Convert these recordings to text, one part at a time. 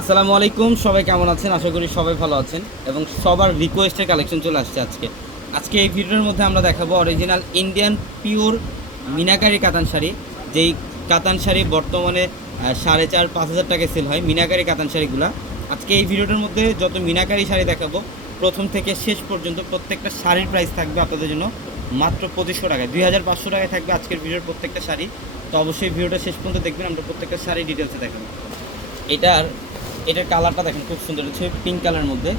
আসসালামু আলাইকুম সবাই কেমন আছেন আশা করি সবাই ভালো আছেন এবং সবার রিকোয়েস্টের কালেকশন চলে আসছে আজকে আজকে এই ভিডিওর মধ্যে আমরা দেখাবো অরিজিনাল ইন্ডিয়ান পিওর মিনাকারি কাতান শাড়ি যেই কাতান শাড়ি বর্তমানে সাড়ে চার পাঁচ হাজার টাকায় সেল হয় মিনাকারি কাতান শাড়িগুলো আজকে এই ভিডিওটার মধ্যে যত মিনাকারি শাড়ি দেখাবো প্রথম থেকে শেষ পর্যন্ত প্রত্যেকটা শাড়ির প্রাইস থাকবে আপনাদের জন্য মাত্র পঁচিশশো টাকায় দুই হাজার পাঁচশো টাকায় থাকবে আজকের ভিডিওর প্রত্যেকটা শাড়ি তো অবশ্যই ভিডিওটা শেষ পর্যন্ত দেখবেন আমরা প্রত্যেকটা শাড়ি ডিটেলসে দেখাবো এটার এটার কালারটা দেখেন খুব সুন্দর হচ্ছে পিঙ্ক কালারের মধ্যে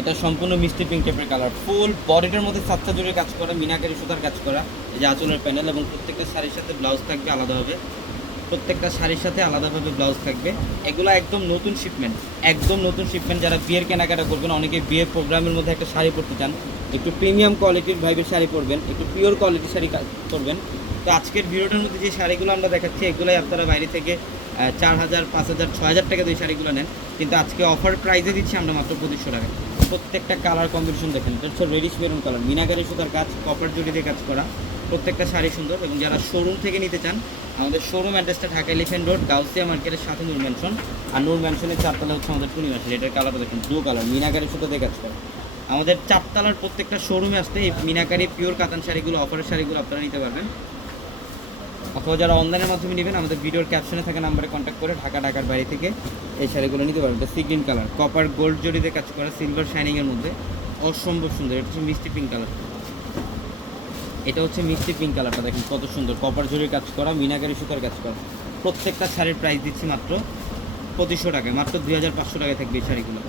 এটা সম্পূর্ণ মিষ্টি পিঙ্ক টাইপের কালার ফুল বডিটার মধ্যে সাতটা জুড়ে কাজ করা মিনাকারি সুতার কাজ করা এই যে আঁচলের প্যানেল এবং প্রত্যেকটা শাড়ির সাথে ব্লাউজ থাকবে আলাদাভাবে প্রত্যেকটা শাড়ির সাথে আলাদাভাবে ব্লাউজ থাকবে এগুলো একদম নতুন শিপমেন্ট একদম নতুন শিপমেন্ট যারা বিয়ের কেনাকাটা করবেন অনেকে বিয়ের প্রোগ্রামের মধ্যে একটা শাড়ি পরতে চান একটু প্রিমিয়াম কোয়ালিটির ভাইবের শাড়ি পরবেন একটু পিওর কোয়ালিটির শাড়ি পরবেন তো আজকের ভিডিওটার মধ্যে যে শাড়িগুলো আমরা দেখাচ্ছি এগুলোই আপনারা বাইরে থেকে চার হাজার পাঁচ হাজার ছয় হাজার টাকা দিয়ে শাড়িগুলো নেন কিন্তু আজকে অফার প্রাইসে দিচ্ছি আমরা মাত্র পঁচিশশো টাকা প্রত্যেকটা কালার কম্বিনেশন দেখেন এটা হচ্ছে রেডিশ মেরুন কালার মিনাকারি সুতার কাজ কপার জুড়ি দিয়ে কাজ করা প্রত্যেকটা শাড়ি সুন্দর এবং যারা শোরুম থেকে নিতে চান আমাদের শোরুম অ্যাড্রেসটা ঢাকা এলিফেন্ট রোড গাউসিয়া মার্কেটের সাথে নূর ম্যানশন আর নূর ম্যানশনের চারতলা হচ্ছে আমাদের টুনি ম্যানশন এটার কালারটা দেখুন ব্লু কালার মিনাকারি সুতা দিয়ে কাজ করা আমাদের চারতলার প্রত্যেকটা শোরুমে আসতে এই মিনাকারি পিওর কাতান শাড়িগুলো অফারের শাড়িগুলো আপনারা নিতে পারবেন অথবা যারা অনলাইনের মাধ্যমে নেবেন আমাদের ভিডিওর ক্যাপশনে থাকা নাম্বারে কন্ট্যাক্ট করে ঢাকা ঢাকার বাড়ি থেকে এই শাড়িগুলো নিতে পারবেন এটা sea green colour copper gold জরিতে কাজ করা সিলভার শাইনিংয়ের মধ্যে অসম্ভব সুন্দর এটা হচ্ছে মিষ্টি পিঙ্ক কালার এটা হচ্ছে মিষ্টি পিঙ্ক কালারটা দেখেন কত সুন্দর কপার জরির কাজ করা মিনাকারি সুতার কাজ করা প্রত্যেকটা শাড়ির প্রাইস দিচ্ছি মাত্র পঁচিশশো টাকায় মাত্র দুই হাজার পাঁচশো টাকায় থাকবে এই শাড়িগুলো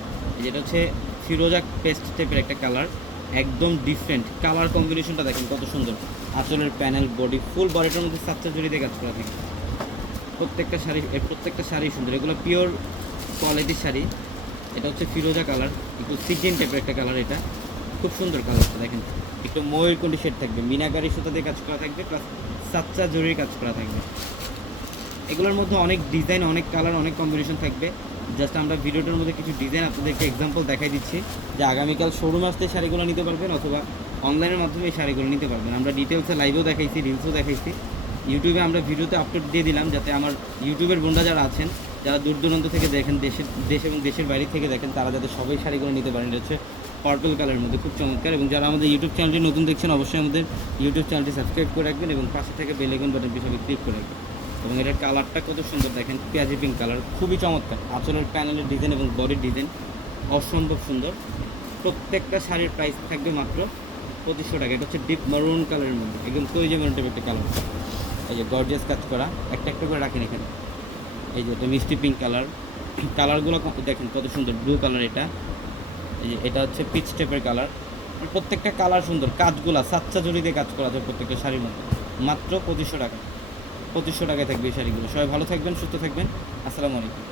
যেটা হচ্ছে ফিরোজা পেস্ট টাইপের একটা কালার একদম ডিফারেন্ট কালার কম্বিনেশনটা দেখেন কত সুন্দর আচলের প্যানেল বডি ফুল বডিটার মধ্যে সাতটা জড়িতে কাজ করা থাকে প্রত্যেকটা শাড়ি এর প্রত্যেকটা শাড়ি সুন্দর এগুলো পিওর কোয়ালিটির শাড়ি এটা হচ্ছে ফিরোজা কালার একটু সিজেন টাইপের একটা কালার এটা খুব সুন্দর কালারটা দেখেন একটু ময়ূর কন্ডিশেড থাকবে মিনাকারি সুতা দিয়ে কাজ করা থাকবে প্লাস সাতটা জরির কাজ করা থাকবে এগুলোর মধ্যে অনেক ডিজাইন অনেক কালার অনেক কম্বিনেশন থাকবে জাস্ট আমরা ভিডিওটার মধ্যে কিছু ডিজাইন আপনাদেরকে এক্সাম্পল দেখাই দিচ্ছি যে আগামীকাল শোরুম আসতে শাড়িগুলো নিতে পারবেন অথবা অনলাইনের মাধ্যমে এই শাড়িগুলো নিতে পারবেন আমরা ডিটেলসে লাইভেও দেখাইছি রিলসও দেখাইছি ইউটিউবে আমরা ভিডিওতে আপলোড দিয়ে দিলাম যাতে আমার ইউটিউবের বোনরা যারা আছেন যারা দূর দূরান্ত থেকে দেখেন দেশের দেশ এবং দেশের বাইরে থেকে দেখেন তারা যাতে সবাই শাড়িগুলো নিতে পারেন যাচ্ছে হচ্ছে পার্পল কালারের মধ্যে খুব চমৎকার এবং যারা আমাদের ইউটিউব চ্যানেলটি নতুন দেখছেন অবশ্যই আমাদের ইউটিউব চ্যানেলটি সাবস্ক্রাইব করে রাখবেন এবং পাশে থেকে বেল বাটন বিষয়ে ক্লিক করে রাখবেন এবং এটার কালারটা কত সুন্দর দেখেন পেঁয়াজি পিঙ্ক কালার খুবই চমৎকার আঁচলের প্যানেলের ডিজাইন এবং বডির ডিজাইন অসম্ভব সুন্দর প্রত্যেকটা শাড়ির প্রাইস থাকবে মাত্র পঁচিশশো টাকা এটা হচ্ছে ডিপ মারুন কালারের মধ্যে একদম তৈরি মেরুন টাইপের একটা কালার এই যে গর্জেস কাজ করা একটা একটা করে রাখেন এখানে এই যে এটা মিষ্টি পিঙ্ক কালার কালারগুলো দেখেন কত সুন্দর ব্লু কালার এটা এই যে এটা হচ্ছে পিচ টেপের কালার প্রত্যেকটা কালার সুন্দর কাজগুলা সাচ্চা জড়ি দিয়ে কাজ করা যায় প্রত্যেকটা শাড়ির মধ্যে মাত্র পঁচিশশো টাকা পঁচিশশো টাকায় থাকবে এই শাড়িগুলো সবাই ভালো থাকবেন সুস্থ থাকবেন আসসালামু আলাইকুম